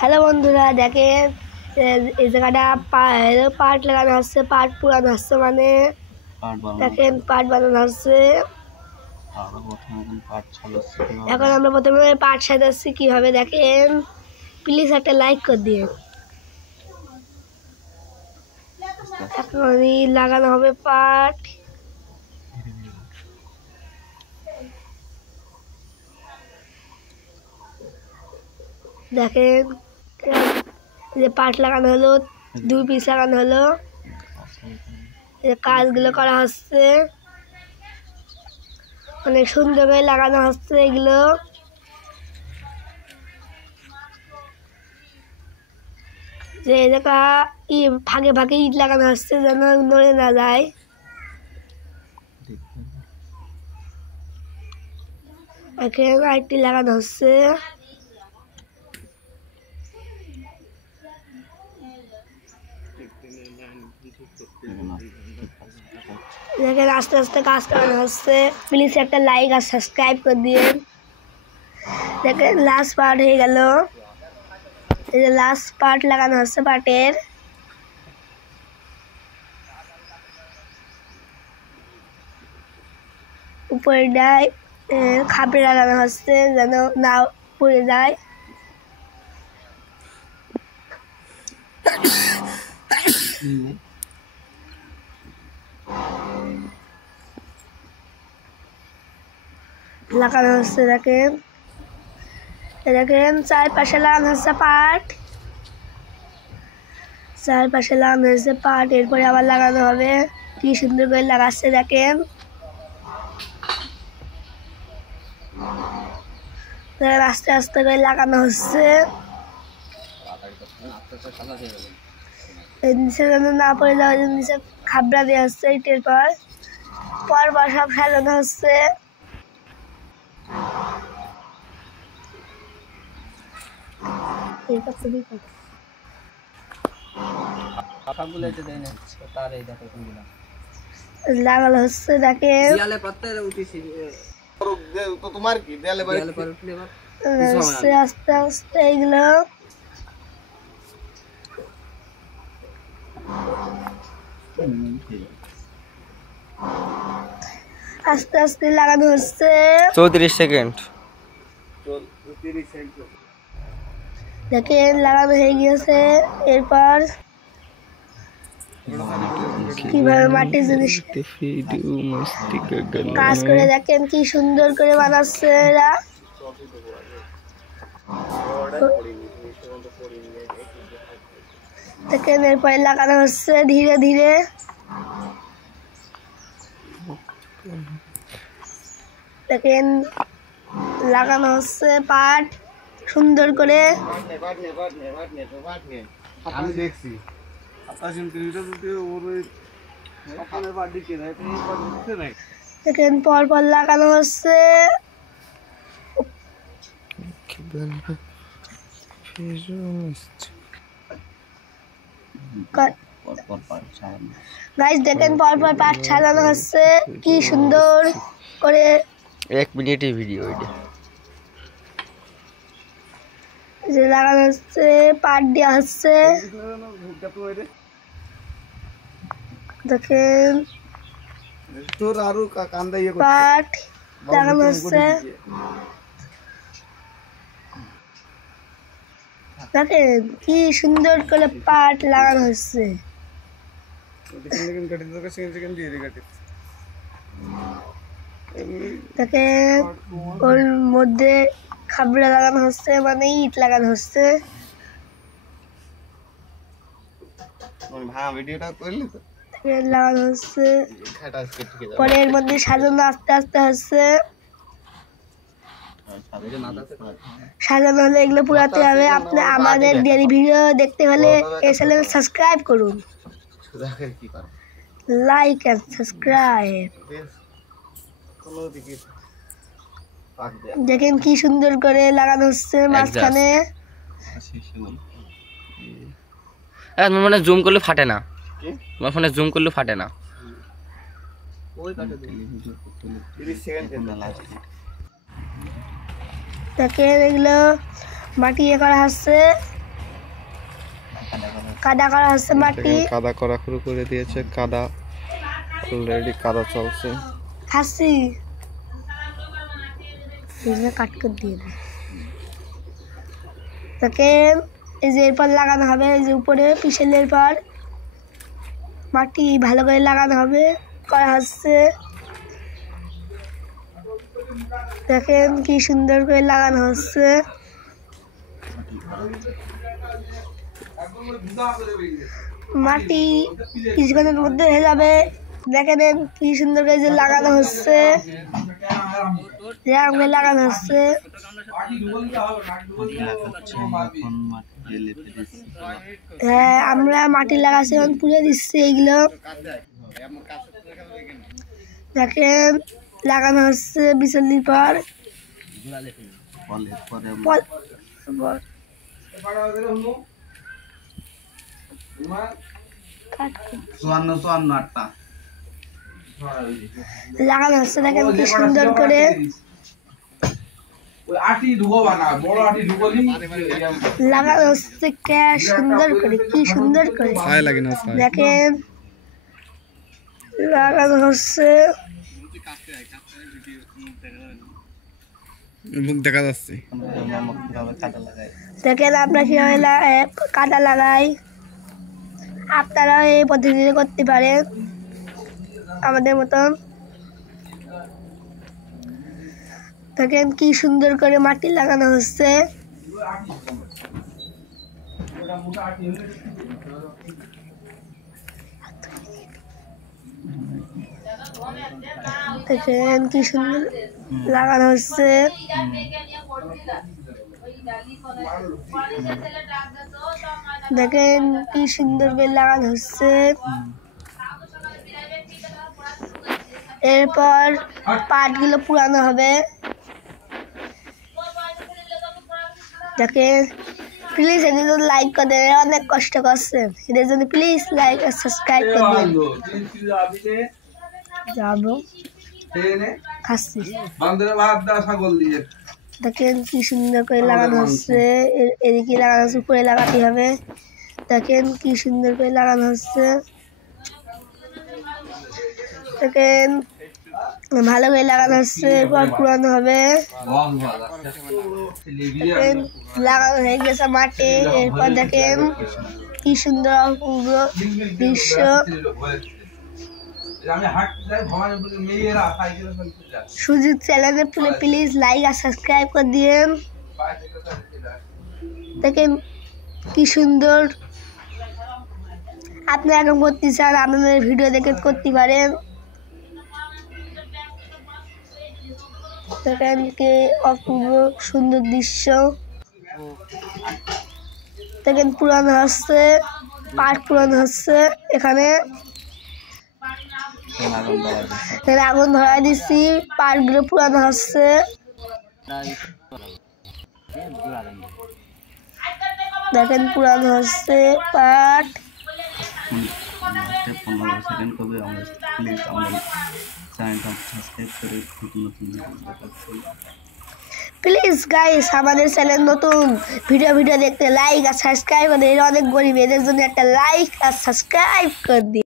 Hello বন্ধুরা, দেখেন এই জায়গাটা পাট লাগানো হচ্ছে, পাট পুরানো হচ্ছে, মানে দেখেন পাট বানানো হচ্ছে। এখন আমরা প্রথমে পাট সাজাচ্ছি কিভাবে দেখেন, প্লিজ একটা লাইক করে দিয়ে। এখনই লাগানো হবে পাট। দেখেন যে পাট লাগানো হলো, 2 পিস লাগানো হলো, কাজগুলো করা হচ্ছে, অনেক সুন্দর করে লাগানো হচ্ছে এগুলো। যে জায়গা ফাঁকে ফাঁকে ইট লাগানো হচ্ছে যেন নড়ে না যায়। এখানে আরেকটি লাগানো হচ্ছে। দেখেন আস্তে আস্তে কাজ করানো হচ্ছে। প্লিজ একটা লাইক আর সাবস্ক্রাইব করে দিয়ে। দেখেন লাস্ট পার্ট হয়ে গেল। এই যে লাস্ট পার্ট লাগানো হচ্ছে পাটের। উপরটায় খাপড়ে লাগানো হচ্ছে যেন না পড়ে যায়। লাগানো হচ্ছে দেখেন চারপাশে লাগানো হচ্ছে পাট, চারপাশে লাগানো হচ্ছে পাট। এরপরে আবার লাগানো হবে। কি সুন্দর করে লাগাচ্ছে দেখেন। আস্তে আস্তে করে লাগানো হচ্ছে নিচে যেন না পড়ে যাওয়ার জন্য নিচে খাবড়া দেওয়া হচ্ছে। ইটের পর পর সব সাজানো হচ্ছে। লাগানো হচ্ছে দেখেন। আস্তে আস্তে এগুলো আস্তে আস্তে লাগানো হচ্ছে। 34 সেকেন্ড দেখেন লাগানো হয়ে গিয়েছে। এরপর কিভাবে মাটির জিনিস কাজ করে দেখেন কি সুন্দর করে বানাচ্ছে এরা। দেখেন এরপরে লাগানো হচ্ছে ধীরে ধীরে। দেখেন লাগানো হচ্ছে পাট সুন্দর করে। আমি দেখছি দেখেন পর পর লাগানো হচ্ছে। গাইস দেখেন পর পর পাট সাজানো হচ্ছে কি সুন্দর করে। 1 মিনিটের ভিডিও এটা। যে লাগানো হচ্ছে পাট দেওয়া হচ্ছে। দেখেন পাট লাগানো হচ্ছে। দেখেন কি সুন্দর করে পাট লাগানো হচ্ছে। দেখেন ওর মধ্যে খাবড়া লাগানো হচ্ছে, মানে ইট লাগানো হচ্ছে। লাগানো হচ্ছে পরে এর মধ্যে সাজানো আস্তে আস্তে হচ্ছে। সাজানো হলে এগুলো পুরাতে হবে। আপনি আমাদের ডেইলি ভিডিও দেখতে হলে এই চ্যানেল সাবস্ক্রাইব করুন, লাইক এন্ড সাবস্ক্রাইব। দেখেন কি সুন্দর করে লাগানো হচ্ছে মাঝখানে। তোমার ফোনে জুম করলে ফাটে না, তোমার ফোনে জুম করলে ফাটে না। দেখেন এগুলো মাটি করা হচ্ছে। কাদা করা হচ্ছে মাটি। কাদা করা শুরু করে দিয়েছে, কাদা অলরেডি কাদা চলছে। খাসি কাট করে দিয়ে তাকে এই যে এরপর লাগানো হবে, এই যে উপরে পিছলের পর মাটি ভালো করে লাগানো হবে, করা হচ্ছে। দেখেন কি সুন্দর করে লাগানো হচ্ছে। মাটি কিছুক্ষণের মধ্যে হয়ে যাবে। দেখেন কি সুন্দর করে যে লাগানো হচ্ছে, লাগানো হচ্ছে। হ্যাঁ, আমরা মাটি লাগাচ্ছি, এখন পুড়ে দিচ্ছি এইগুলো। দেখেন লাগানো হচ্ছে বিচল্লির পর। লাগানো হচ্ছে, দেখেন কি সুন্দর করে লাগানো হচ্ছে, সুন্দর করে কি সুন্দর করে দেখেন লাগানো হচ্ছে। দেখা যাচ্ছে দেখেন আমরা কিভাবে কাটা লাগাই, আপনারাও এই পদ্ধতিতে করতে পারেন আমাদের মতন। দেখেন কি সুন্দর করে মাটি লাগানো হচ্ছে। দেখেন কি সুন্দর লাগানো হচ্ছে। দেখেন কি সুন্দর করে লাগানো হচ্ছে। এরপর পাটগুলো পুরানো হবে। দেখেন প্লিজ এদের জন্য লাইক করে দেন, অনেক কষ্ট করছেন, এদের জন্য প্লিজ লাইক আর সাবস্ক্রাইব করে দেন। যাবো খাচ্ছি। দেখেন কি সুন্দর করে লাগানো হচ্ছে, এদিকে লাগানো হচ্ছে, উপরে লাগাতে হবে। দেখেন কি সুন্দর করে লাগানো হচ্ছে। দেখেন ভালো করে লাগানো হচ্ছে, এরপর পুরানো হবে। লাগানো হয়ে গেছে মাটি। এরপর দেখেন কি সুন্দর অপূর্ব দৃশ্য। সুজিত চ্যানেলে প্লিজ লাইক আর সাবস্ক্রাইব করে দিন। দেখেন কি সুন্দর, আপনি এখন করতে চান আপনাদের ভিডিও দেখে করতে পারেন। দেখেন কি অপূর্ব সুন্দর দৃশ্য। দেখেন পুরানো হচ্ছে, পাট পুরানো হচ্ছে। এখানে আগুন ধরা দিচ্ছি, পাটগুলো পুরানো হচ্ছে। দেখেন পুরানো হচ্ছে পাট। প্লিজ গাইস আমাদের চ্যানেল নতুন, ভিডিও দেখতে লাইক আর সাবস্ক্রাইব করে দিন। অনেক গরিব, এদের জন্য একটা লাইক আর সাবস্ক্রাইব করে দিন।